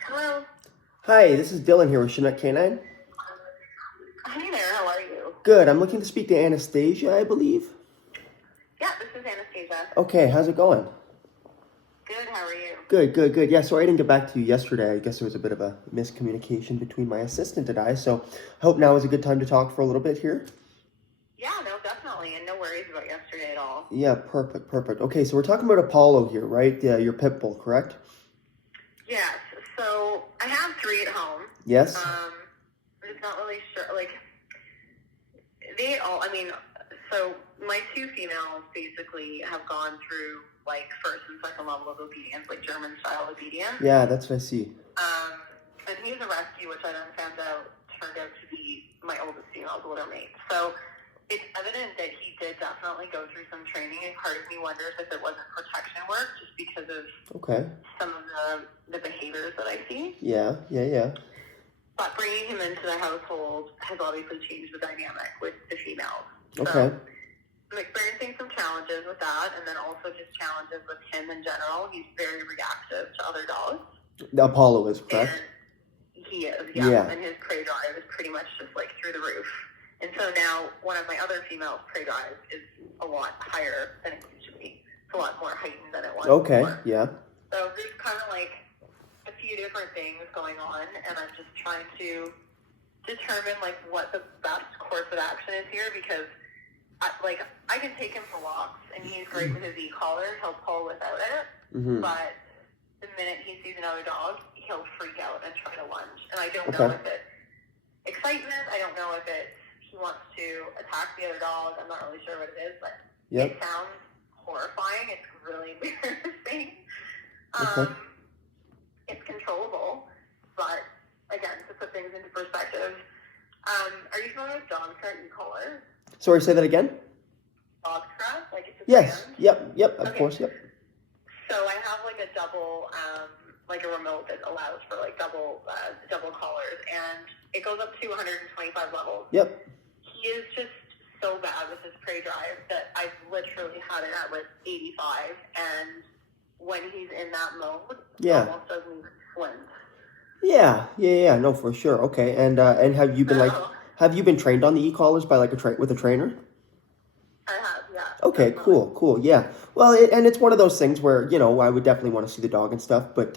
Hello. Hi, this is Dylan here with Chinook Canine. Hey there, how are you? Good. I'm looking to speak to Anastasia, I believe. Yeah, this is Anastasia. Okay, how's it going? Good, how are you? Good. Yeah, sorry I didn't get back to you yesterday. I guess there was a bit of a miscommunication between my assistant and I, so I hope now is a good time to talk for a little bit here. Yeah, no, definitely, and no worries about yesterday at all. Yeah, perfect. Okay, so we're talking about Apollo here, right? Yeah, your pit bull, correct? Yes, so I have 3 at home. Yes? I'm just not really sure, so my 2 females basically have gone through, first and second level of obedience, German style obedience. Yeah, that's what I see. And he's a rescue, which I then found out turned out to be my oldest female's litter mate. So it's evident that he did definitely go through some training, and part of me wonders if it wasn't protection work, just because of some of the behaviors that I see. Yeah. But bringing him into the household has obviously changed the dynamic with the females. Okay. So I'm experiencing some challenges with that, and then also just challenges with him in general. He's very reactive to other dogs. Apollo is, correct? And he is, yeah. And his prey drive is pretty much just through the roof. And so now one of my other females' prey drive is a lot higher than it used to be. It's a lot more heightened than it was before. Yeah. So there's kind of a few different things going on, and I'm just trying to determine what the best course of action is here, because I can take him for walks, and he's great with his e-collar. He'll pull without it, but the minute he sees another dog, he'll freak out and try to lunge. And I don't know if it's excitement. I don't know if it's he wants to attack the other dog. I'm not really sure what it is, but it sounds horrifying. It's really embarrassing. It's controllable, but again, to put things into perspective, are you familiar with dog scrat e-collar? Sorry, say that again? Dog scrat? It's a Yes. brand? Yep, of course, yep. So I have a double, a remote that allows for double collars, and it goes up to 125 levels. Yep. He is just so bad with his prey drive that I've literally had it at 85, and when he's in that mode, it almost doesn't even flinch. Yeah, no, for sure. Okay, and have you been have you been trained on the e-collars by with a trainer? I have, yeah. Okay, definitely. cool. Yeah. Well, and it's one of those things where, I would definitely want to see the dog and stuff, but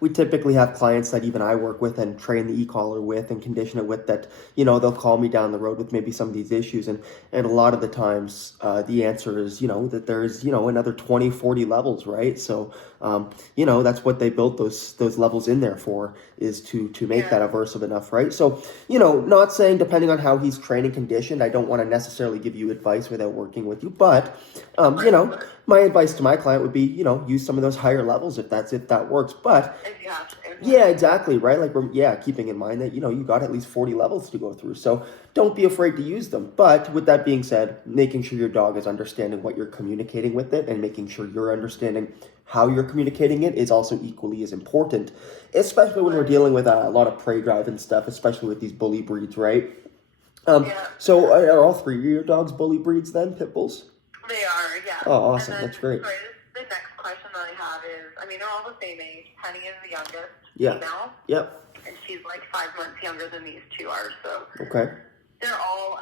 we typically have clients that even I work with and train the e-collar with and condition it with that, they'll call me down the road with maybe some of these issues. And a lot of the times the answer is, that there's, another 20, 40 levels, right? So, that's what they built those levels in there for, is to make that aversive enough, right? So, not saying depending on how he's trained and conditioned, I don't want to necessarily give you advice without working with you, but, my advice to my client would be, use some of those higher levels if that works. But yeah, exactly, right? Keeping in mind that, you got at least 40 levels to go through. So don't be afraid to use them. But with that being said, making sure your dog is understanding what you're communicating with it and making sure you're understanding how you're communicating it is also equally as important, especially when we're dealing with a lot of prey drive and stuff, especially with these bully breeds, right? So are all 3 of your dogs bully breeds then, pit bulls? They are, yeah. Oh, awesome. And then, that's great. Sorry, the next question that I have is, they're all the same age. Penny is the youngest female. Yep. And she's 5 months younger than these 2 are, so. Okay. They're all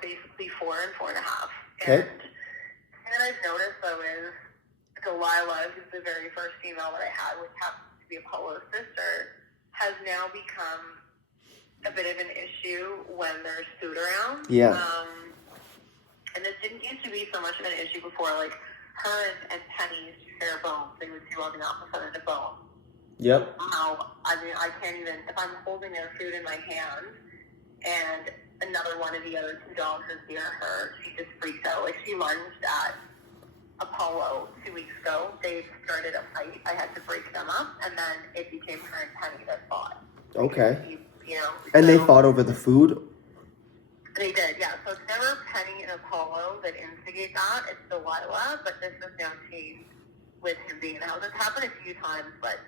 basically 4 and 4.5. Okay. And then I've noticed, though, is Delilah, who's the very first female that I had, which happens to be Apollo's sister, has now become a bit of an issue when there's food around. Yeah. And this didn't used to be so much of an issue before. Her and Penny used to share bones. They would chew on the opposite end of bone. Yep. Now, I can't even, if I'm holding their food in my hand and another one of the other 2 dogs is near her, she just freaks out. She lunged at Apollo 2 weeks ago. They started a fight. I had to break them up, and then it became her and Penny that fought. Okay. And they fought over the food? They did, yeah. So it's never Penny and Apollo that instigate that. It's Delilah, but this has now changed with him being in the house. It's happened a few times, but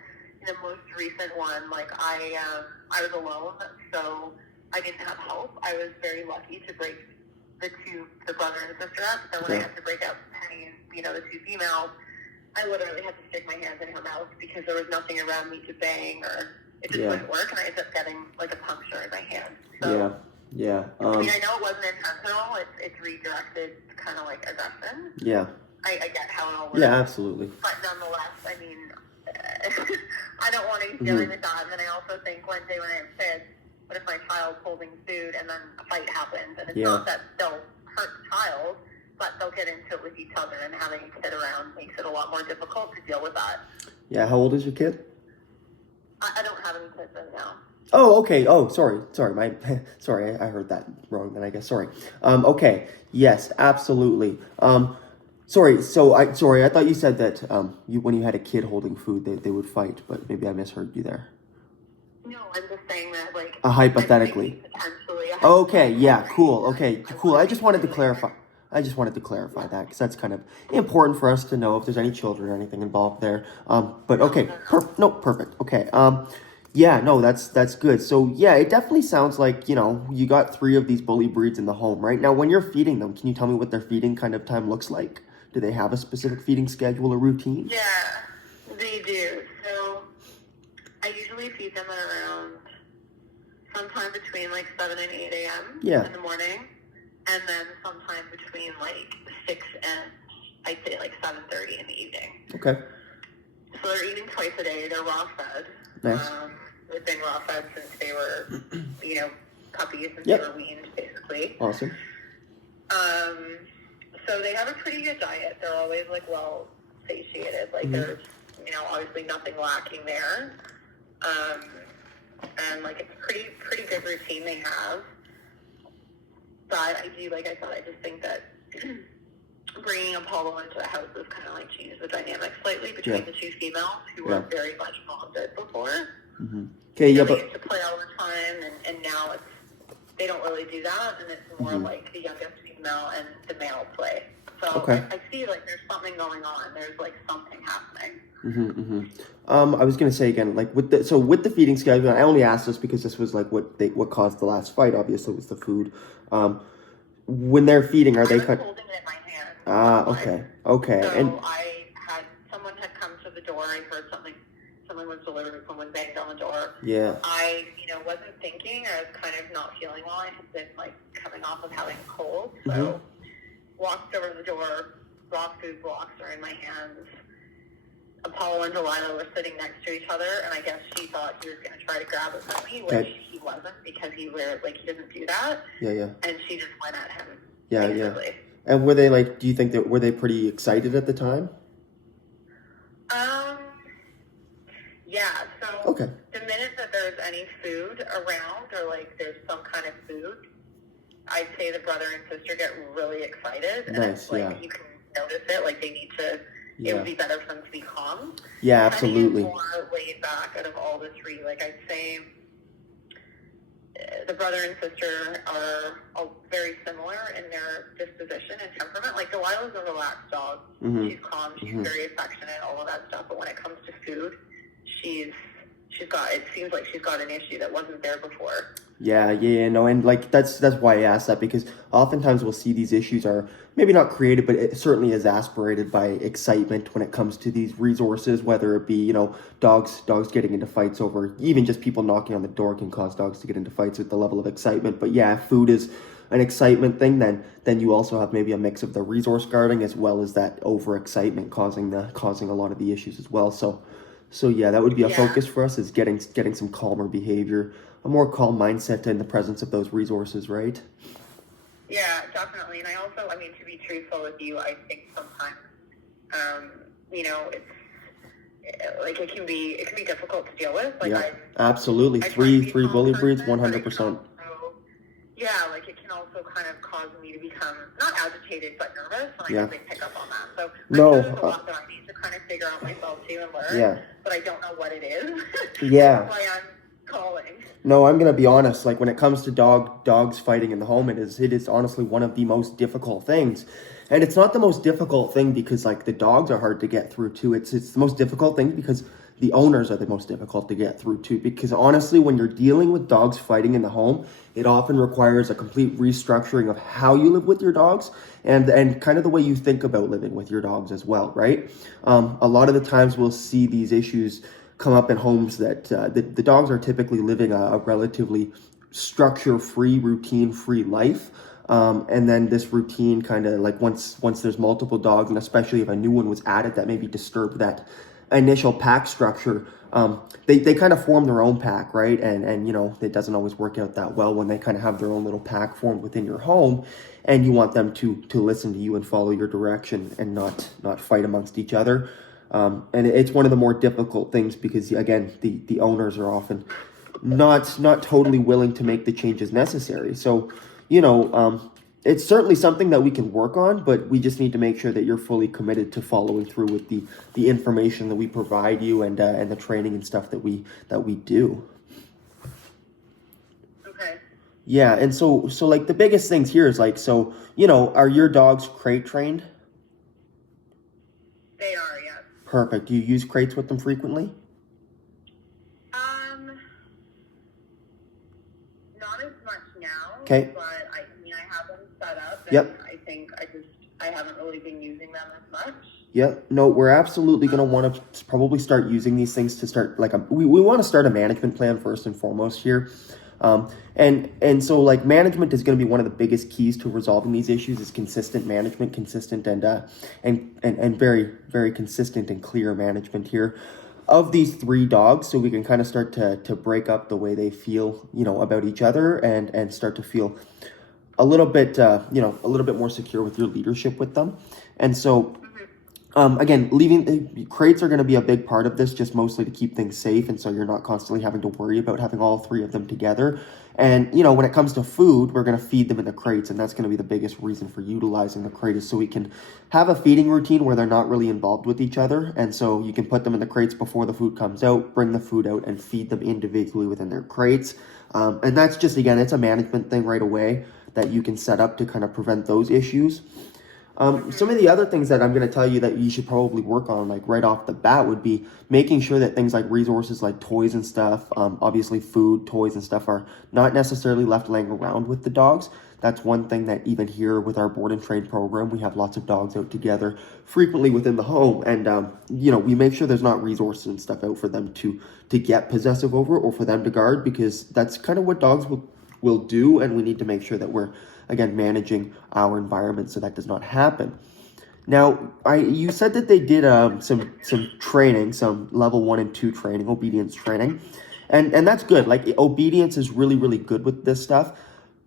the most recent one, I was alone, so I didn't didn't have help. I was very lucky to break the brother and sister up. So when I had to break up Penny and, the two females, I literally had to stick my hands in her mouth because there was nothing around me to bang, or it just wouldn't work, and I ended up getting like a puncture in my hand. So, yeah. I mean, I know it wasn't intentional. It's redirected kind of like aggression. Yeah. I get how it all works. Yeah, absolutely. But nonetheless, I mean, I don't want to be dealing with that. And then I also think one day when I have kids, what if my child's holding food and then a fight happens? And it's not that they'll hurt the child, but they'll get into it with each other, and having a kid around makes it a lot more difficult to deal with that. Yeah, how old is your kid? I don't have any kids right now. Oh, okay. Oh, sorry. Sorry, I heard that wrong then, I guess. Sorry. Okay. Yes, absolutely. Sorry, I thought you said that when you had a kid holding food, they would fight, but maybe I misheard you there. No, I'm just saying that, like... hypothetically. Okay, yeah, cool. Okay, cool. I just wanted to clarify that, because that's kind of important for us to know if there's any children or anything involved there. But okay, perfect. Okay. Yeah, no, that's good. So yeah, it definitely sounds like, you got 3 of these bully breeds in the home, right? Now, when you're feeding them, can you tell me what their feeding kind of time looks like? Do they have a specific feeding schedule or routine? Yeah, they do. So I usually feed them at around sometime between like 7 and 8 a.m. in the morning, and then sometime between like 6 and I'd say like 7:30 in the evening. Okay. So they're eating twice a day. They're raw fed. Nice. They've been raw fed since they were, puppies, since they were weaned, basically. Awesome. So they have a pretty good diet. They're always like well satiated. Like there's, obviously nothing lacking there. And like it's pretty good routine they have. But I do, like I said, I just think that bringing Apollo into the house has kind of like changed the dynamic slightly between the two females who were very much bonded before. Mm-hmm. Okay, they used to play all the time, and now they don't really do that, and it's more like the youngest female and the male play. So I see like there's something going on. There's like something happening. I was gonna say again, like with the feeding schedule, I only asked this because this was like what caused the last fight. Obviously, was the food. When they're feeding, are they holding it in my hand? Okay. So and someone had come to the door. I heard something was delivered. Someone banged on the door. Yeah. I wasn't thinking. I was kind of not feeling well. I had been like coming off of having a cold, so walked over to the door. Raw food blocks are in my hands. Apollo and Delilah were sitting next to each other, and I guess she thought he was going to try to grab it from me, which he wasn't, because he doesn't do that. Yeah. And she just went at him. Basically. Yeah. And were they do you think were they pretty excited at the time? Yeah. So the minute that there's any food around, or like there's some kind of food, I'd say the brother and sister get really excited. And it's you can notice it, like they need to. It would be better for them to be calm. Yeah, absolutely. Penny is more laid back out of all the 3. Like I'd say, the brother and sister are all very similar in their disposition and temperament. Like Delilah's a relaxed dog. She's calm. She's very affectionate. All of that stuff. But when it comes to food, she's got. It seems like she's got an issue that wasn't there before. Yeah, no, and like that's why I asked that, because oftentimes we'll see these issues are maybe not created, but it certainly is aspirated by excitement when it comes to these resources, whether it be, dogs getting into fights over, even just people knocking on the door can cause dogs to get into fights with the level of excitement. But yeah, if food is an excitement thing, then you also have maybe a mix of the resource guarding as well as that overexcitement causing a lot of the issues as well. So yeah, that would be a focus for us, is getting some calmer behavior, a more calm mindset in the presence of those resources, right? Yeah, definitely. And I also, to be truthful with you, I think sometimes, it's like it can be difficult to deal with. Like absolutely. Three bully breeds, 100%. Yeah, like it can also kind of cause me to become not agitated but nervous, and I think they pick up on that. So there's a lot that I need to kind of figure out myself too and learn. But I don't know what it is. That's why I'm calling. No, I'm gonna be honest. Like when it comes to dogs fighting in the home, it is honestly one of the most difficult things. And it's not the most difficult thing because like the dogs are hard to get through too. It's the most difficult thing because the owners are the most difficult to get through too, because honestly, when you're dealing with dogs fighting in the home, it often requires a complete restructuring of how you live with your dogs and kind of the way you think about living with your dogs as well, right? A lot of the times we'll see these issues come up in homes that the dogs are typically living a relatively structure-free, routine-free life. And then this routine kind of like once there's multiple dogs, and especially if a new one was added that maybe disturbed that initial pack structure, they kind of form their own pack, right? And you know, it doesn't always work out that well when they kind of have their own little pack formed within your home, and you want them to listen to you and follow your direction and not fight amongst each other. And it's one of the more difficult things because again, the owners are often not totally willing to make the changes necessary. So, you know, it's certainly something that we can work on, but we just need to make sure that you're fully committed to following through with the information that we provide you and the training and stuff that we do. Okay. Yeah, and so like the biggest things here is like, so, you know, are your dogs crate trained? They are, yes. Perfect. Do you use crates with them frequently? Not as much now. Okay. But I mean, I have them set up, and Yep. I think I haven't really been using them as much. Yeah, no, we're absolutely going to want to probably start using these things to start like we want to start a management plan first and foremost here. And so like management is going to be one of the biggest keys to resolving these issues is consistent management, consistent and very, very consistent and clear management here of these three dogs, so we can kind of start to break up the way they feel, you know, about each other and start to feel a little bit, you know, a little bit more secure with your leadership with them. And so again, leaving crates are going to be a big part of this, just mostly to keep things safe, and so you're not constantly having to worry about having all three of them together. And you know, when it comes to food, we're going to feed them in the crates, and that's going to be the biggest reason for utilizing the crate is so we can have a feeding routine where they're not really involved with each other, and so you can put them in the crates before the food comes out, bring the food out, and feed them individually within their crates. And that's just, again, it's a management thing right away that you can set up to kind of prevent those issues. Some of the other things that I'm going to tell you that you should probably work on, like right off the bat, would be making sure that things like resources like toys and stuff, obviously food, toys and stuff are not necessarily left laying around with the dogs. That's one thing that even here with our board and train program, we have lots of dogs out together frequently within the home. And, you know, we make sure there's not resources and stuff out for them to get possessive over or for them to guard, because that's kind of what dogs will do. And we need to make sure that we're, again, managing our environment so that does not happen. Now, you said that they did some training, some level 1 and 2 training, obedience training, and that's good. Like obedience is really, really good with this stuff.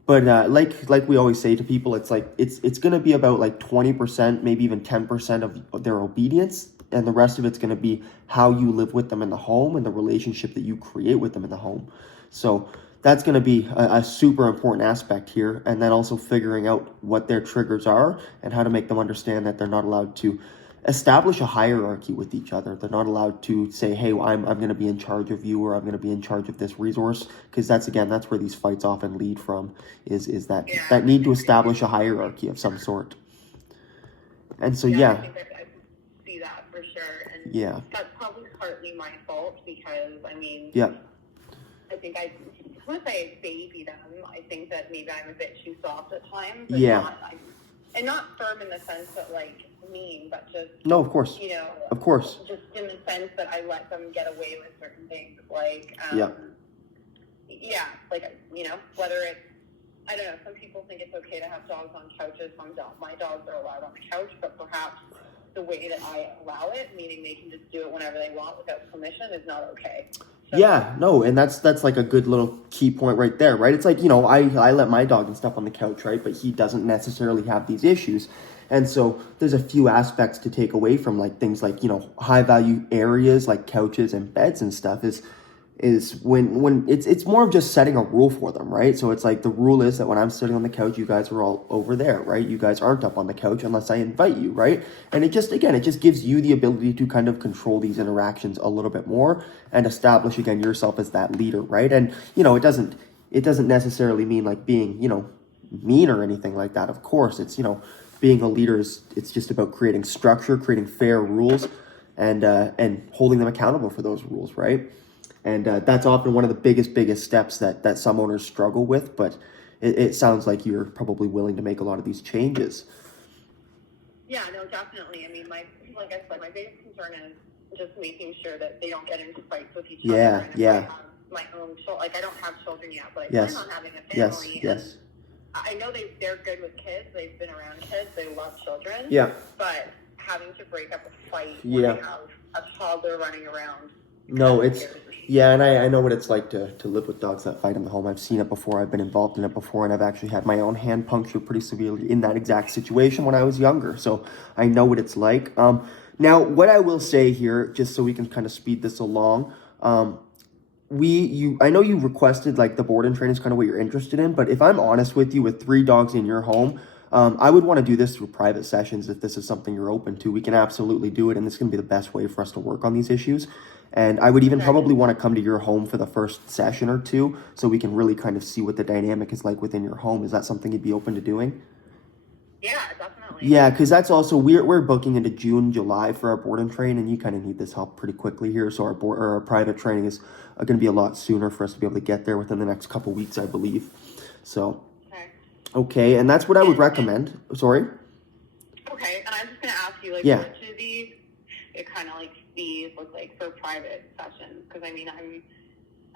But like we always say to people, it's like it's going to be about like 20%, maybe even 10% of their obedience, and the rest of it's going to be how you live with them in the home and the relationship that you create with them in the home. So that's going to be a super important aspect here. And then also figuring out what their triggers are and how to make them understand that they're not allowed to establish a hierarchy with each other. They're not allowed to say, hey, well, I'm going to be in charge of you, or I'm going to be in charge of this resource. Because that's where these fights often lead from, is that need to establish a hierarchy of some sort. And so, I think that I see that for sure. And yeah, that's probably partly my fault because, I mean, yeah, I think once I baby them, I think that maybe I'm a bit too soft at times. Yeah. And not firm in the sense that, like, mean, but just... No, of course. You know... Of course. Just in the sense that I let them get away with certain things. Like, yeah, like, you know, whether it's... I don't know, some people think it's okay to have dogs on couches, some don't. My dogs are allowed on the couch, but perhaps the way that I allow it, meaning they can just do it whenever they want without permission, is not okay. So, yeah, no, and that's like a good little key point right there, right? It's like, you know, I let my dog and stuff on the couch, right? But he doesn't necessarily have these issues. And so there's a few aspects to take away from, like things like, you know, high value areas like couches and beds and stuff is when it's more of just setting a rule for them, right? So it's like the rule is that when I'm sitting on the couch, you guys are all over there, right? You guys aren't up on the couch unless I invite you, right? And it just gives you the ability to kind of control these interactions a little bit more and establish, again, yourself as that leader, right? And, you know, it doesn't necessarily mean like being, you know, mean or anything like that. Of course, it's, you know, being a leader it's just about creating structure, creating fair rules, and holding them accountable for those rules, right? And that's often one of the biggest steps that some owners struggle with. But it sounds like you're probably willing to make a lot of these changes. Yeah, no, definitely. I mean, like I said, my biggest concern is just making sure that they don't get into fights with each other. Yeah, And yeah. I have my own children. Like, I don't have children yet, but I Yes. plan on having a Yes, family. yes. And I know they're good with kids. They've been around kids. They love children. Yeah. But having to break up a fight Yeah. when they have a toddler running around. No, it's, yeah, and I know what it's like to live with dogs that fight in the home. I've seen it before. I've been involved in it before, and I've actually had my own hand punctured pretty severely in that exact situation when I was younger. So I know what it's like. Now, what I will say here, just so we can kind of speed this along, I know you requested like the board and train is kind of what you're interested in, but if I'm honest with you, with 3 dogs in your home, I would want to do this through private sessions if this is something you're open to. We can absolutely do it, and this is going to be the best way for us to work on these issues. And I would even probably want to come to your home for the first session or two so we can really kind of see what the dynamic is like within your home. Is that something you'd be open to doing? Yeah, definitely. Yeah, because that's also, we're booking into June, July for our board and train, and you kind of need this help pretty quickly here. So our private training is going to be a lot sooner for us to be able to get there within the next couple weeks, I believe. So, okay, and that's what I would recommend. Sorry? Okay, and I'm just going to ask you, like, Yeah. what do these, kind of like fees look like for private sessions? Because I mean,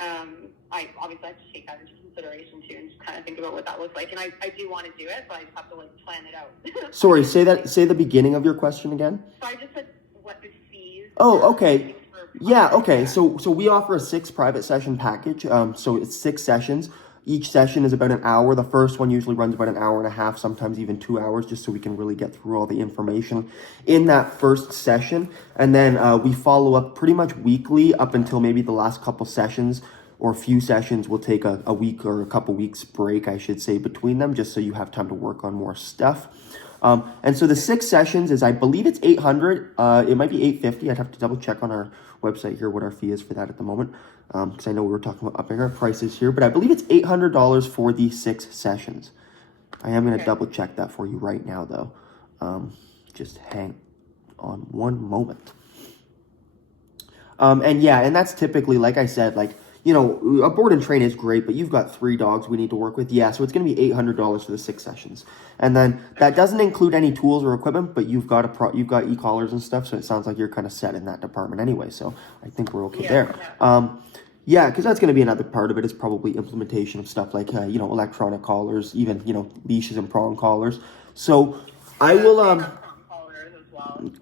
I obviously have to take that into consideration too, and just kind of think about what that looks like. And I do want to do it, but I just have to like plan it out. Sorry, say the beginning of your question again. So I just said what the fees. Oh, okay. Yeah, okay. So So we offer a 6 private session package. So it's 6 sessions. Each session is about an hour. The first one usually runs about an hour and a half, sometimes even 2 hours, just so we can really get through all the information in that first session. And then we follow up pretty much weekly up until maybe the last couple sessions or few sessions. We'll take a week or a couple weeks break, I should say, between them, just so you have time to work on more stuff. And so the 6 sessions is, I believe it's $800. It might be $850. I'd have to double check on our website here what our fee is for that at the moment, because I know we were talking about upping our prices here, but I believe it's $800 for the 6 sessions. I am going to double check that for you right now, though. Just hang on one moment. And yeah, and that's typically, like I said, like, you know, a board and train is great, but you've got 3 dogs we need to work with. Yeah, so it's going to be $800 for the 6 sessions. And then that doesn't include any tools or equipment, but you've got e-collars and stuff, so it sounds like you're kind of set in that department anyway. So I think we're okay there. Yeah, because that's going to be another part of it is probably implementation of stuff like, you know, electronic collars, even, you know, leashes and prong collars. So I will,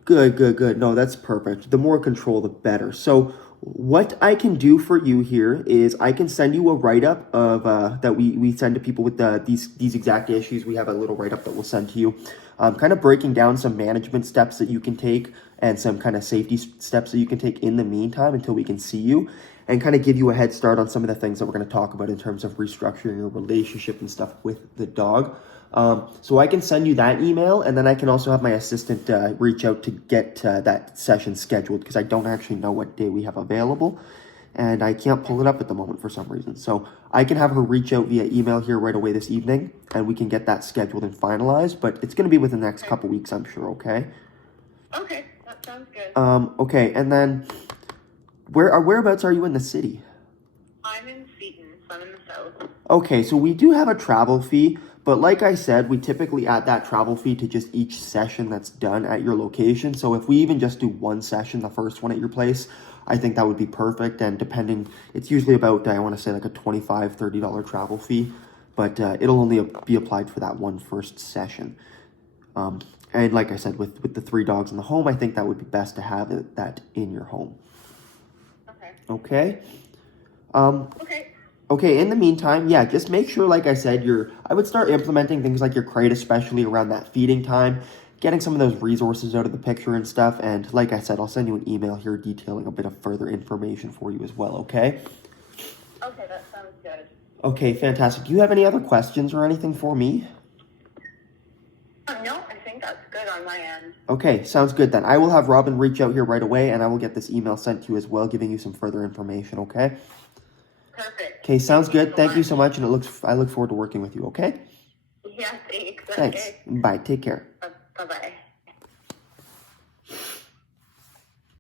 Good. No, that's perfect. The more control, the better. So what I can do for you here is I can send you a write-up of that we send to people with these exact issues. We have a little write-up that we'll send to you, kind of breaking down some management steps that you can take and some kind of safety steps that you can take in the meantime until we can see you, and kind of give you a head start on some of the things that we're going to talk about in terms of restructuring your relationship and stuff with the dog. So I can send you that email, and then I can also have my assistant reach out to get that session scheduled, because I don't actually know what day we have available, and I can't pull it up at the moment for some reason. So I can have her reach out via email here right away this evening, and we can get that scheduled and finalized, but it's going to be within the next couple weeks, I'm sure, okay? Okay, that sounds good. Okay, and then whereabouts are you in the city? I'm in Seton, so I'm in the south. Okay, so we do have a travel fee, but like I said, we typically add that travel fee to just each session that's done at your location. So if we even just do one session, the first one at your place, I think that would be perfect. And depending, it's usually about, I want to say like a $25, $30 travel fee, but it'll only be applied for that one first session. And like I said, with the 3 dogs in the home, I think that would be best to have that in your home. Okay? Okay, in the meantime, yeah, just make sure, like I said, I would start implementing things like your crate, especially around that feeding time, getting some of those resources out of the picture and stuff. And like I said, I'll send you an email here detailing a bit of further information for you as well, okay? Okay, that sounds good. Okay, fantastic. Do you have any other questions or anything for me? No, I think that's good on my end. Okay, sounds good then. I will have Robin reach out here right away, and I will get this email sent to you as well, giving you some further information, okay? Perfect. Okay, sounds good. Thank you so much, and I look forward to working with you, okay? Yeah, thanks. Thanks. Okay. Bye. Take care. Bye-bye.